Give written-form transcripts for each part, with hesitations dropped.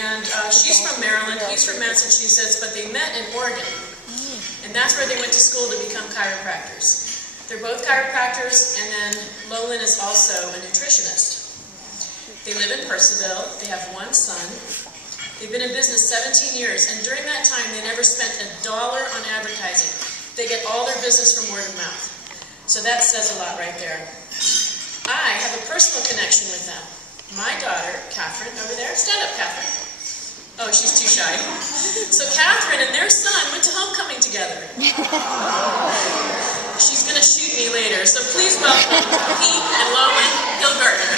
And she's from Maryland, he's from Massachusetts, but they met in Oregon. And that's where they went to school to become chiropractors. They're both chiropractors, and then Lolin is also a nutritionist. They live in Percival, they have one son. They've been in business 17 years, and during that time they never spent $1 on advertising. They get all their business from word of mouth. So that says a lot right there. I have a personal connection with them. My daughter, Catherine, over there, stand up, Catherine. Oh, she's too shy. So Catherine and their son went to homecoming together. She's going to shoot me later, so please welcome Pete and Lolin Hilgartner.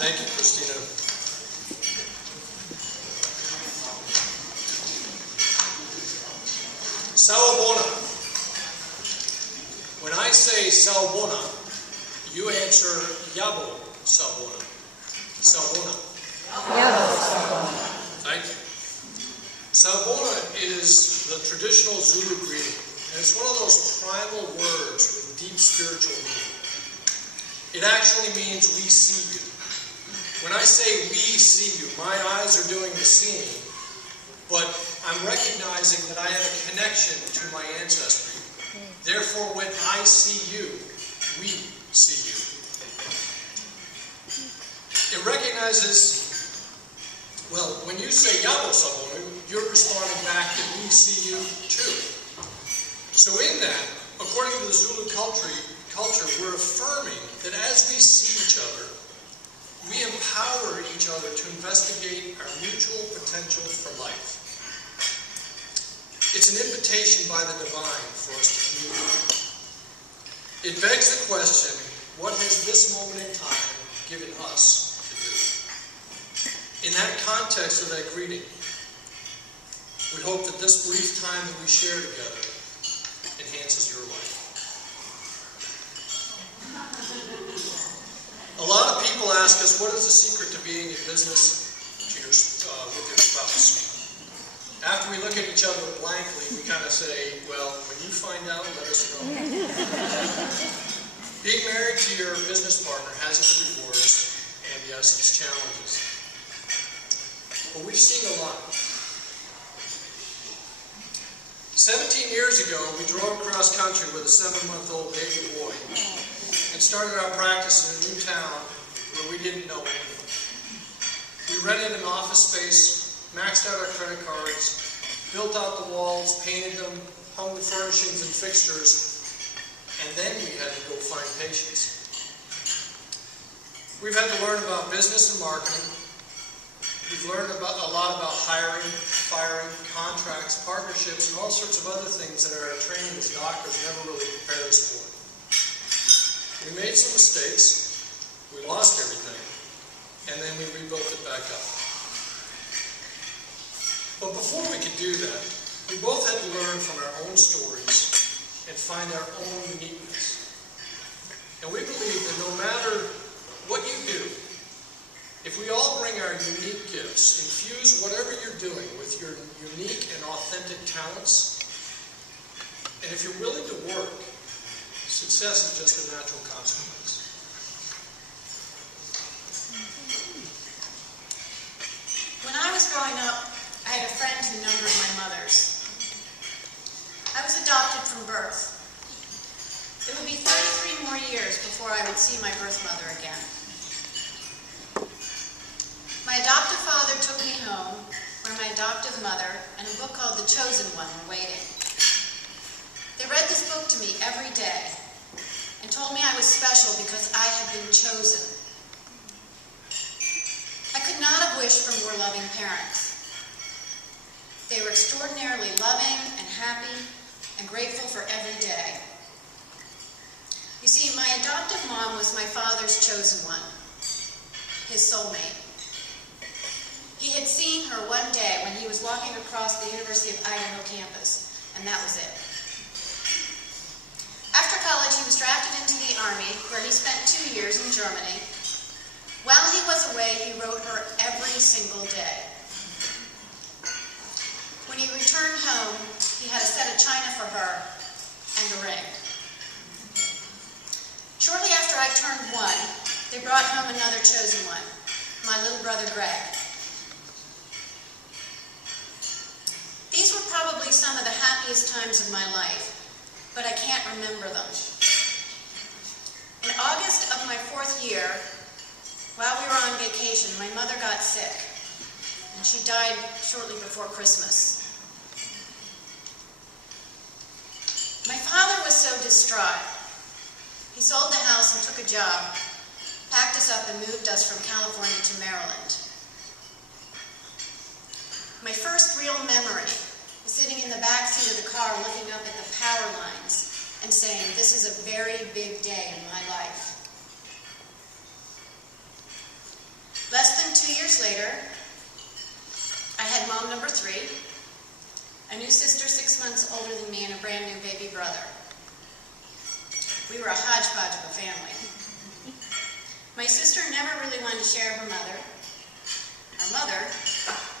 Thank you, Kristina. Sawubona. When I say Sawubona, you answer Yabo Sawubona. Sawubona. Yabo Sawubona. Thank you. Sawubona is the traditional Zulu greeting, and it's one of those primal words with deep spiritual meaning. It actually means we see you. When I say we see you, my eyes are doing the seeing, but I'm recognizing that I have a connection to my ancestry. Therefore, when I see you, we see you. It recognizes, well, when you say Yabo Sawubona, you're responding back that we see you too. So in that, according to the Zulu culture, we're affirming that as we see each other, we empower each other to investigate our mutual potential for life. It's an invitation by the divine for us to communicate. It begs the question, what has this moment in time given us to do? In that context of that greeting, we hope that this brief time that we share together enhances your life. A lot of people ask us, what is the secret to being in business with your spouse? After we look at each other blankly, we kind of say, well, when you find out, let us know. Being married to your business partner has its rewards, and yes, its challenges. But we've seen a lot. 17 years ago, we drove across country with a 7-month-old baby boy and started our practice in a new town where we didn't know anyone. We rented an office space, maxed out our credit cards, built out the walls, painted them, hung the furnishings and fixtures, and then we had to go find patients. We've had to learn about business and marketing. We've learned a lot about hiring, firing, contracts, partnerships, and all sorts of other things that our training as doctors never really prepared us for. We made some mistakes, we lost everything, and then we rebuilt it back up. But before we could do that, we both had to learn from our own stories and find our own uniqueness. And we believe that no matter what you do, if we all bring our unique gifts, infuse whatever you're doing with your unique and authentic talents, and if you're willing to work, success is just a natural consequence. When I was growing up, I had a friend who numbered my mothers. I was adopted from birth. It would be 33 more years before I would see my birth mother again. My adoptive father took me home, where my adoptive mother and a book called The Chosen One were waiting. They read this book to me every day and told me I was special because I had been chosen. I could not have wished for more loving parents. They were extraordinarily loving and happy and grateful for every day. You see, my adoptive mom was my father's chosen one, his soulmate. He had seen her one day when he was walking across the University of Idaho campus, and that was it. After college, he was drafted into the Army, where he spent 2 years in Germany. While he was away, he wrote her every single brought home another chosen one, my little brother Greg. These were probably some of the happiest times of my life, but I can't remember them. In August of my 4th year, while we were on vacation, my mother got sick, and she died shortly before Christmas. My father was so distraught. He sold the house and took a job, packed us up and moved us from California to Maryland. My first real memory is sitting in the back seat of the car looking up at the power lines and saying, this is a very big day in my life. Less than 2 years later, I had mom number 3, a new sister 6 months older than me, and a brand new baby brother. We were a hodgepodge of a family. My sister never really wanted to share her mother. Our mother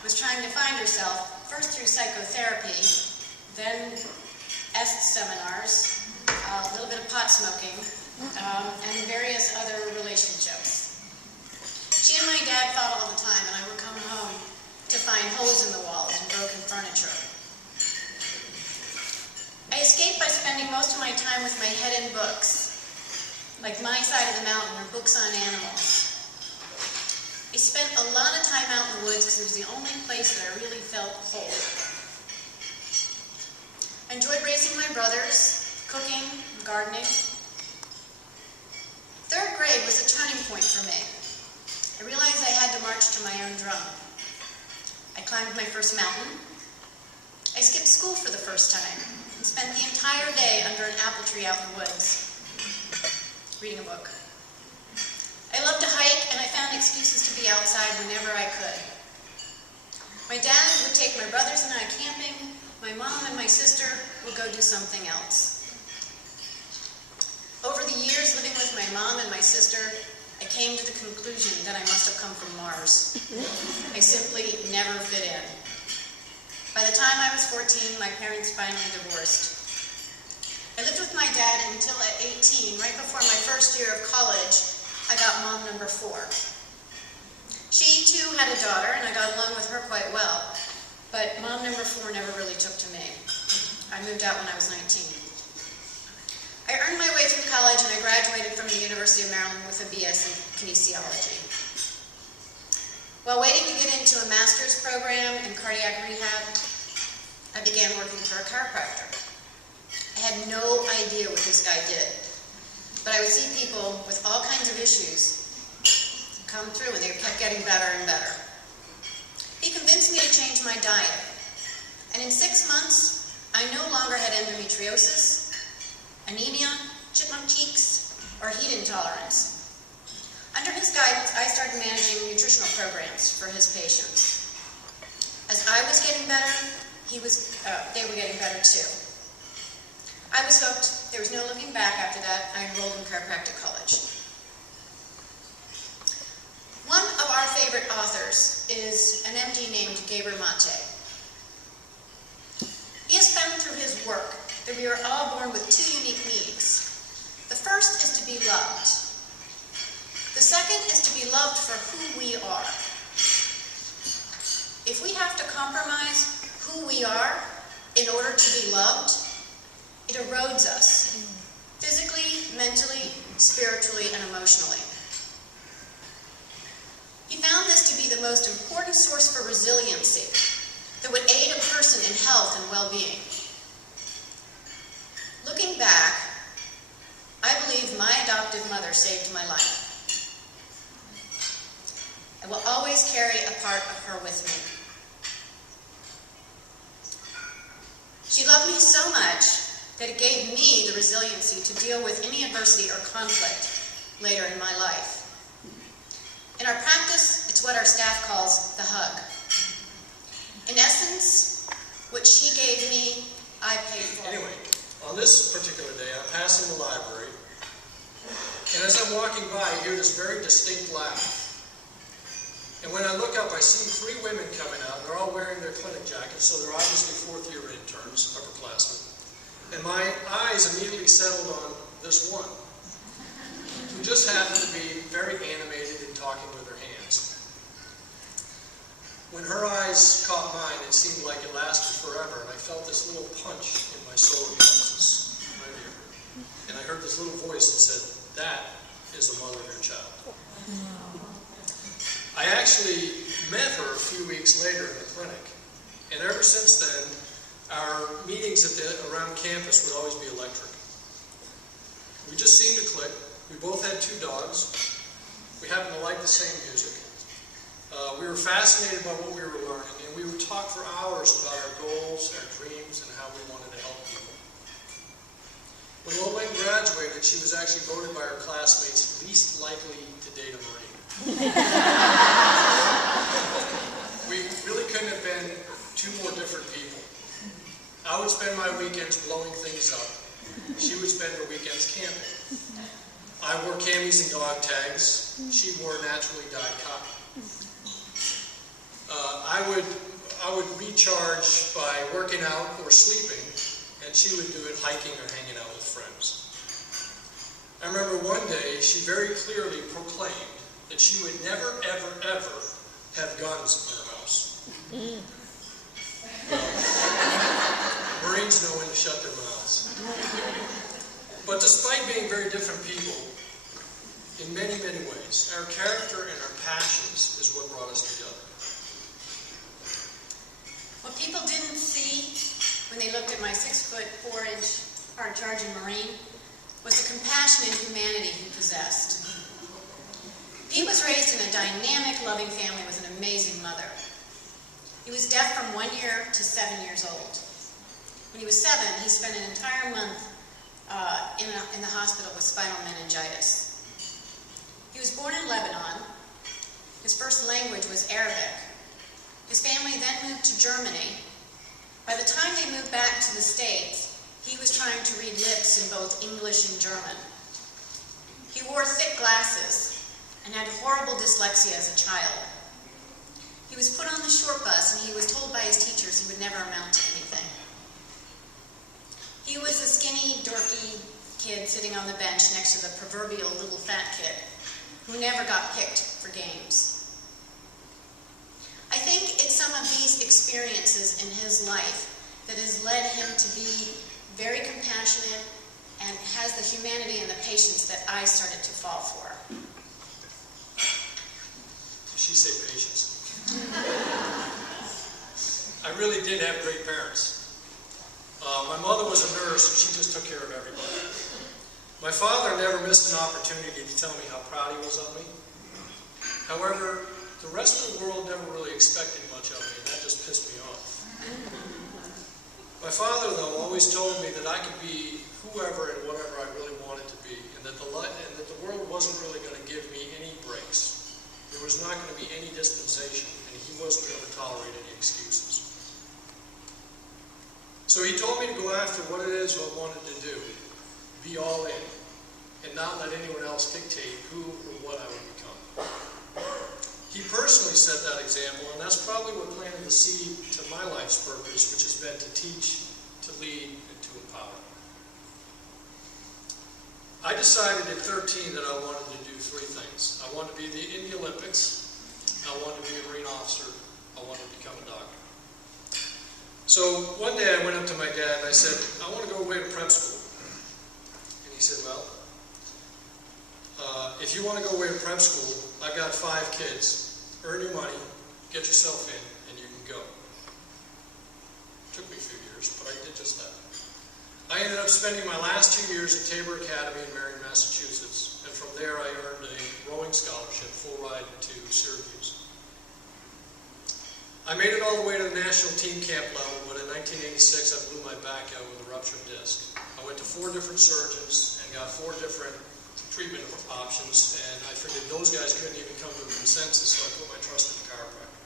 was trying to find herself, first through psychotherapy, then EST seminars, a little bit of pot smoking, and various other relationships. She and my dad fought all the time, and I would come home to find holes in the walls and broken furniture. I escaped by spending most of my time with my head in books, like My Side of the Mountain or books on animals. I spent a lot of time out in the woods because it was the only place that I really felt whole. I enjoyed raising my brothers, cooking, gardening. 3rd grade was a turning point for me. I realized I had to march to my own drum. I climbed my first mountain. I skipped school for the first time and spent the entire day under an apple tree out in the woods, reading a book. I loved to hike, and I found excuses to be outside whenever I could. My dad would take my brothers and I camping. My mom and my sister would go do something else. Over the years living with my mom and my sister, I came to the conclusion that I must have come from Mars. I simply never fit in. By the time I was 14, my parents finally divorced. I lived with my dad until at 18, right before my first year of college, I got mom number 4. She too had a daughter, and I got along with her quite well, but mom number 4 never really took to me. I moved out when I was 19. I earned my way through college, and I graduated from the University of Maryland with a BS in kinesiology. While waiting to get into a master's program in cardiac rehab, I began working for a chiropractor. I had no idea what this guy did, but I would see people with all kinds of issues come through, and they kept getting better and better. He convinced me to change my diet, and in 6 months, I no longer had endometriosis, anemia, chipmunk cheeks, or heat intolerance. Under his guidance, I started managing nutritional programs for his patients. As I was getting better, they were getting better too. I was hooked. There was no looking back after that. I enrolled in chiropractic college. One of our favorite authors is an MD named Gabor Mate. He has found through his work that we are all born with 2 unique needs. The first is to be loved. The second is to be loved for who we are. If we have to compromise who we are in order to be loved, it erodes us, physically, mentally, spiritually, and emotionally. He found this to be the most important source for resiliency that would aid a person in health and well-being. Looking back, I believe my adoptive mother saved my life. I will always carry a part of her with me. She loved me so much that it gave me the resiliency to deal with any adversity or conflict later in my life. In our practice, it's what our staff calls the hug. In essence, what she gave me, I paid for. Anyway, on this particular day, I'm passing the library, and as I'm walking by, I hear this very distinct laugh. And when I look up, I see 3 women coming out. They're all wearing their clinic jackets, so they're obviously 4th-year interns, upperclassmen. And my eyes immediately settled on this one, who just happened to be very animated talking with her hands. When her eyes caught mine, it seemed like it lasted forever, and I felt this little punch in my solar plexus right here. And I heard this little voice that said, "That is the mother of your child." I actually met her a few weeks later in the clinic, and ever since then, our meetings around campus would always be electric. We just seemed to click. We both had 2 dogs. We happened to like the same music. We were fascinated by what we were learning, and we would talk for hours about our goals, our dreams, and how we wanted to help people. When Lolin graduated, she was actually voted by her classmates least likely to date a Marine. We really couldn't have been 2 more different people. I would spend my weekends blowing things up. She would spend her weekends camping. I wore camis and dog tags. She wore naturally dyed cotton. I would recharge by working out or sleeping, and she would do it hiking or hanging out with friends. I remember one day she very clearly proclaimed that she would never, ever, ever have guns in her house. Well, Marines know when to shut their mouths. But despite being very different people, in many, many ways, our character and our passions is what brought us together. What people didn't see when they looked at my 6-foot 4-inch hard-charging Marine was the compassion and humanity he possessed. Pete was raised in a dynamic, loving family with an amazing mother. He was deaf from 1 year to 7 years old. When he was 7, he spent an entire month in the hospital with spinal meningitis. He was born in Lebanon. His first language was Arabic. His family then moved to Germany. By the time they moved back to the States, he was trying to read lips in both English and German. He wore thick glasses and had horrible dyslexia as a child. He was put on the short bus, and he was told by his teachers he would never amount to anything. He was a skinny, dorky kid sitting on the bench next to the proverbial little fat kid who never got picked for games. I think it's some of these experiences in his life that has led him to be very compassionate and has the humanity and the patience that I started to fall for. Did she say patience? I really did have great parents. My mother was a nurse, and she just took care of everybody. My father never missed an opportunity to tell me how proud he was of me. However, the rest of the world never really expected much of me, and that just pissed me off. My father, though, always told me that I could be whoever and whatever I really wanted to be, and that the world wasn't really going to give me any breaks. There was not going to be any dispensation, and he wasn't going to tolerate any excuses. So he told me to go after what it is I wanted to do, be all in, and not let anyone else dictate who or what I would become. He personally set that example, and that's probably what planted the seed to my life's purpose, which has been to teach, to lead, and to empower. I decided at 13 that I wanted to do 3 things. I wanted to be in the Olympics, I wanted to be a Marine officer, I wanted to become a doctor. So one day I went up to my dad and I said, "I want to go away to prep school." And he said, "Well, if you want to go away to prep school, I've got 5 kids. Earn your money, get yourself in, and you can go." It took me a few years, but I did just that. I ended up spending my last 2 years at Tabor Academy in Marion, Massachusetts, and from there I earned a rowing scholarship, full ride to Syracuse. I made it all the way to the national team camp level, but in 1986 I blew my back out with a ruptured disc. I went to 4 different surgeons and got 4 different treatment options, and I figured those guys couldn't even come to a consensus, so I put my trust in the chiropractor.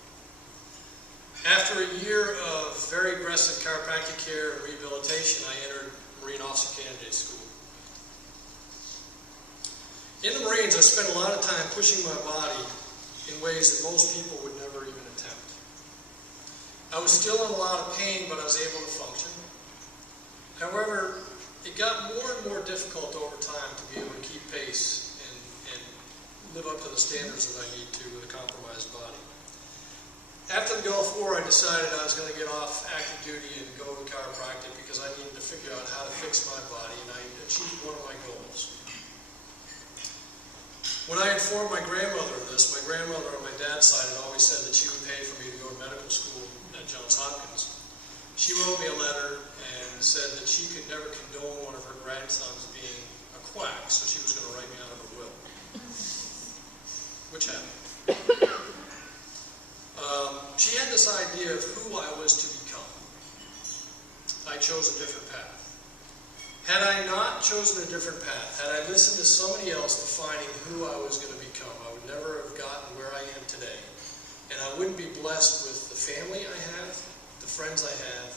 After a year of very aggressive chiropractic care and rehabilitation, I entered Marine Officer Candidate School. In the Marines, I spent a lot of time pushing my body in ways that most people would never even attempt. I was still in a lot of pain, but I was able to function. However, it got more and more difficult over time to be able to keep pace and live up to the standards that I need to with a compromised body. After the Gulf War, I decided I was going to get off active duty and go to chiropractic because I needed to figure out how to fix my body, and I achieved one of my goals. When I informed my grandmother of this, my grandmother on my dad's side had always said that she would pay for me to go to medical school at Johns Hopkins. She wrote me a letter and said that she could never condone one of her grandsons being a quack, so she was going to write me out of her will. Which happened. She had this idea of who I was to become. I chose a different path. Had I not chosen a different path, had I listened to somebody else defining who I was going to become, I would never have gotten where I am today. And I wouldn't be blessed with the family I have, the friends I have,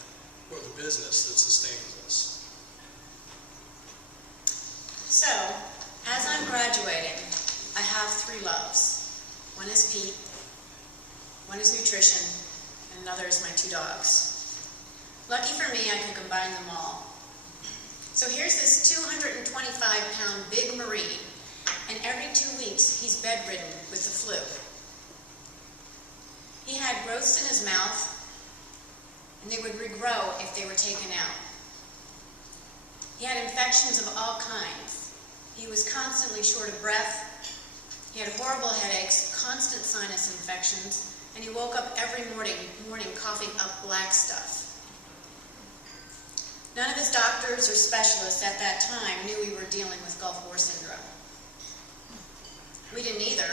or the business that sustains us. So, as I'm graduating, I have 3 loves. One is Pete, one is nutrition, and another is my 2 dogs. Lucky for me, I could combine them all. So here's this 225-pound big Marine, and every 2 weeks he's bedridden with the flu. He had growths in his mouth, and they would regrow if they were taken out. He had infections of all kinds. He was constantly short of breath. He had horrible headaches, constant sinus infections, and he woke up every morning coughing up black stuff. None of his doctors or specialists at that time knew we were dealing with Gulf War syndrome. We didn't either,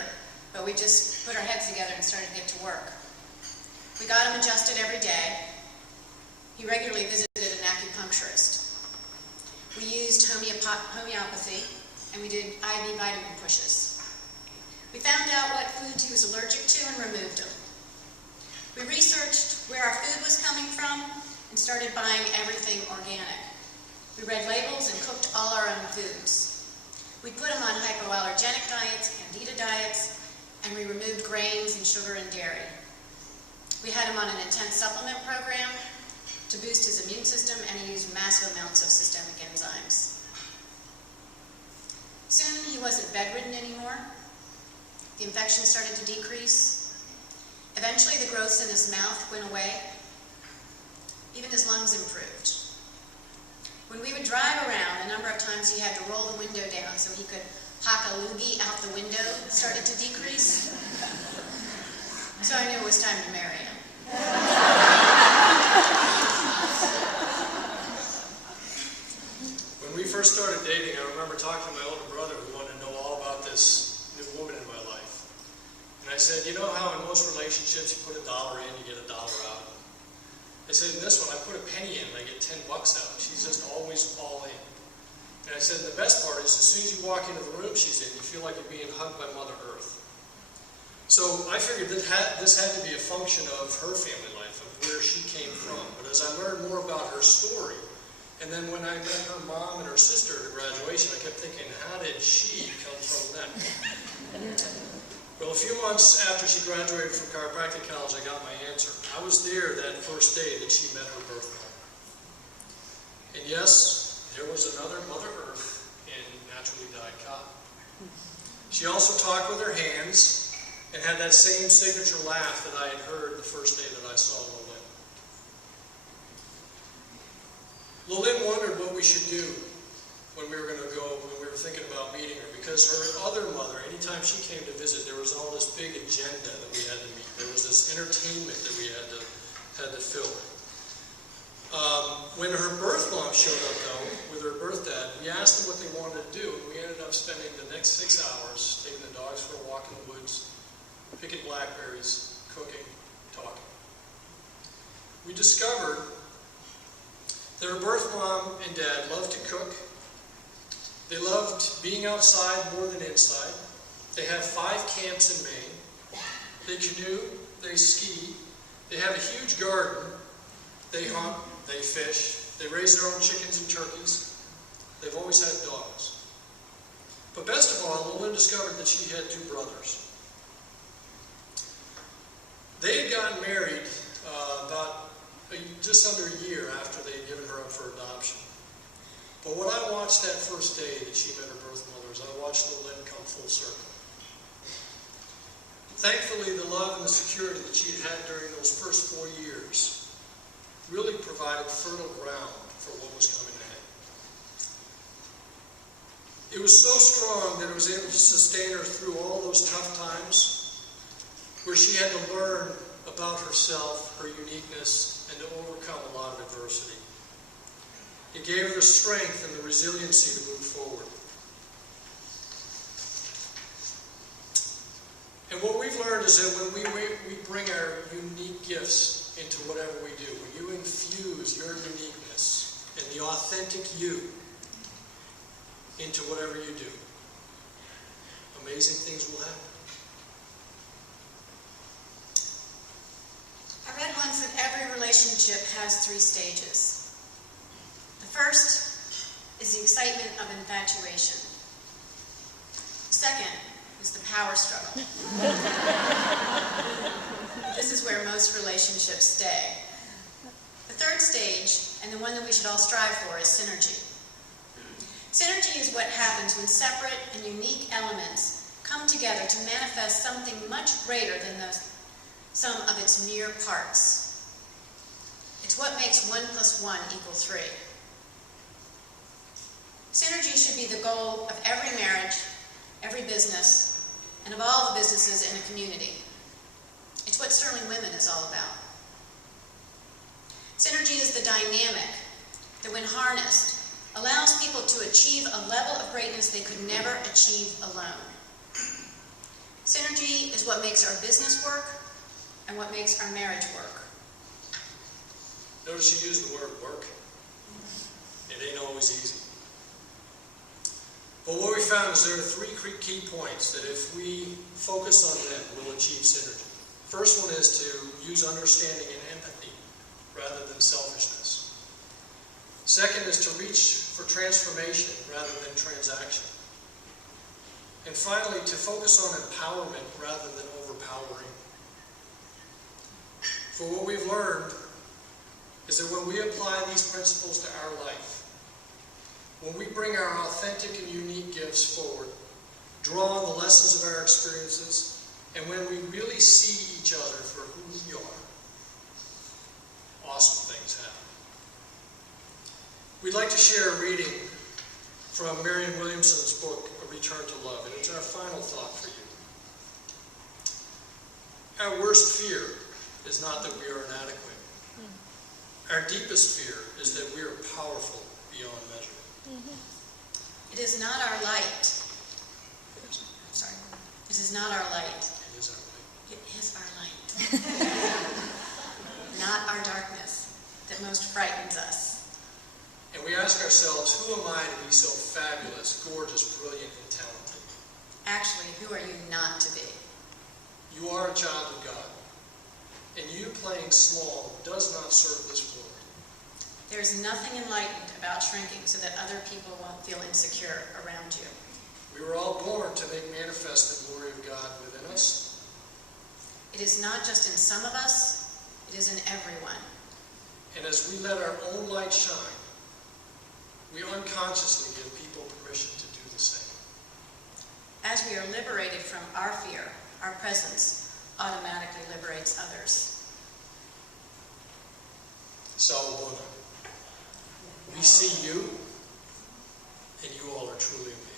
but we just put our heads together and started to get to work. We got him adjusted every day. He regularly visited an acupuncturist. We used homeopathy, and we did IV vitamin pushes. We found out what foods he was allergic to and removed them. We researched where our food was coming from and started buying everything organic. We read labels and cooked all our own foods. We put him on hypoallergenic diets, candida diets, and we removed grains and sugar and dairy. We had him on an intense supplement program to boost his immune system, and he used massive amounts of systemic enzymes. Soon he wasn't bedridden anymore. The infection started to decrease. Eventually the growths in his mouth went away. Even his lungs improved. When we would drive around, a number of times he had to roll the window down so he could hock a loogie out the window started to decrease. So I knew it was time to marry him. When we first started dating, I remember talking to my older brother who wanted to know all about this new woman in my life. And I said, you know how in most relationships you put $1 in, you get $1 out? I said, in this one, I put a penny in and I get $10 out. She's just always all in. And I said, the best part is as soon as you walk into the room she's in, you feel like you're being hugged by Mother Earth. So I figured that this had to be a function of her family life, of where she came from. But as I learned more about her story, and then when I met her mom and her sister at graduation, I kept thinking, how did she come from them? Well, a few months after she graduated from chiropractic college, I got my answer. I was there that first day that she met her birth mom. And yes, there was another Mother Earth in naturally dyed cotton. She also talked with her hands and had that same signature laugh that I had heard the first day that I saw Lolin. Lolin wondered what we should do when we were going to go, when we were thinking about meeting her, because her other mother, anytime she came to visit, there was all this big agenda that we had to meet. There was this entertainment that we had to fill. When her birth mom showed up, though, with her birth dad, we asked them what they wanted to do, and we ended up spending the next 6 hours taking the dogs for a walk in the woods, picking blackberries, cooking, talking. We discovered that her birth mom and dad loved to cook. They loved being outside more than inside. They have 5 camps in Maine. They canoe, they ski, they have a huge garden, they hunt, they fish, they raise their own chickens and turkeys. They've always had dogs. But best of all, Lolin discovered that she had 2 brothers. They had gotten married just under a year after they had given her up for adoption. But what I watched that first day that she met her birth mother is I watched Lolin come full circle. Thankfully, the love and the security that she had had during those first 4 years really provided fertile ground for what was coming ahead. It was so strong that it was able to sustain her through all those tough times where she had to learn about herself, her uniqueness, and to overcome a lot of adversity. It gave her the strength and the resiliency to move forward. And what we've learned is that when we bring our unique gifts into whatever we do, when you infuse your uniqueness and the authentic you into whatever you do, amazing things will happen. I read once that every relationship has 3 stages. The first is the excitement of infatuation. The second is the power struggle. This is where most relationships stay. The third stage, and the one that we should all strive for, is synergy. Synergy is what happens when separate and unique elements come together to manifest something much greater than the sum of its mere parts. It's what makes 1 + 1 = 3. Synergy should be the goal of every marriage, every business, and of all the businesses in a community. It's what Sterling Women is all about. Synergy is the dynamic that, when harnessed, allows people to achieve a level of greatness they could never achieve alone. Synergy is what makes our business work and what makes our marriage work. Notice you use the word work. It ain't always easy. But what we found is there are 3 key points that if we focus on them, we'll achieve synergy. First one is to use understanding and empathy rather than selfishness. Second is to reach for transformation rather than transaction. And finally, to focus on empowerment rather than overpowering. For what we've learned is that when we apply these principles to our life, when we bring our authentic and unique gifts forward, draw on the lessons of our experiences, and when we really see each other for who we are, awesome things happen. We'd like to share a reading from Marianne Williamson's book, A Return to Love, and it's our final thought for you. Our worst fear is not that we are inadequate. Our deepest fear is that we are powerful beyond measure. It is not our light. Sorry. It is not our light. It is our light. It is our light. Not our darkness that most frightens us. And we ask ourselves, who am I to be so fabulous, gorgeous, brilliant, and talented? Actually, who are you not to be? You are a child of God, and you playing small does not serve this glory. There is nothing enlightened about shrinking so that other people won't feel insecure around you. We were all born to make manifest the glory of God within us. It is not just in some of us, it is in everyone. And as we let our own light shine, we unconsciously give people permission to do the same. As we are liberated from our fear, our presence automatically liberates others. Sawubona. We see you, and you all are truly amazing.